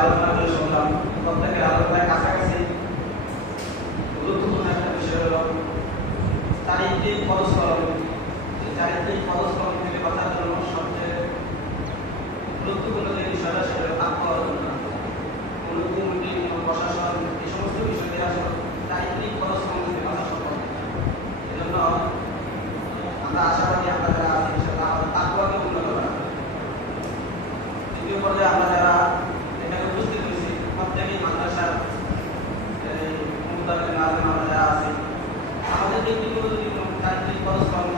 আলোচনাগুলো শুনলাম, প্রত্যেকের আলোচনার কাছাকাছি গুরুত্বপূর্ণ একটা বিষয় হলো চারিত্রিক পদস্খলন। চারিত্রিক পদস্খলন থেকে বাঁচার জন্য সবচেয়ে গুরুত্বপূর্ণ যে বিষয়টা সেটা হলো আত্ম অর্জন। কোনো কমিটি, কোনো প্রশাসন, এই সমস্ত বিষয়টি আসলে চারিত্রিক পদস্খলন থেকে বাঁচা সম্ভব। এই জন্য আমরা আশাবাদী আমরা যারা আছি ইনশাআল্লাহ আমাদের তাকওয়াকে উন্নত করা। দ্বিতীয় পর্যায়ে আমরা যারা এখানে উপস্থিত হয়েছি প্রত্যেকেই মাদ্রাসার মুক্তাকিন আলেম আমরা যারা আছি, আমাদের ব্যক্তিগত যদি কোনো চারিত্রিক পদস্খলন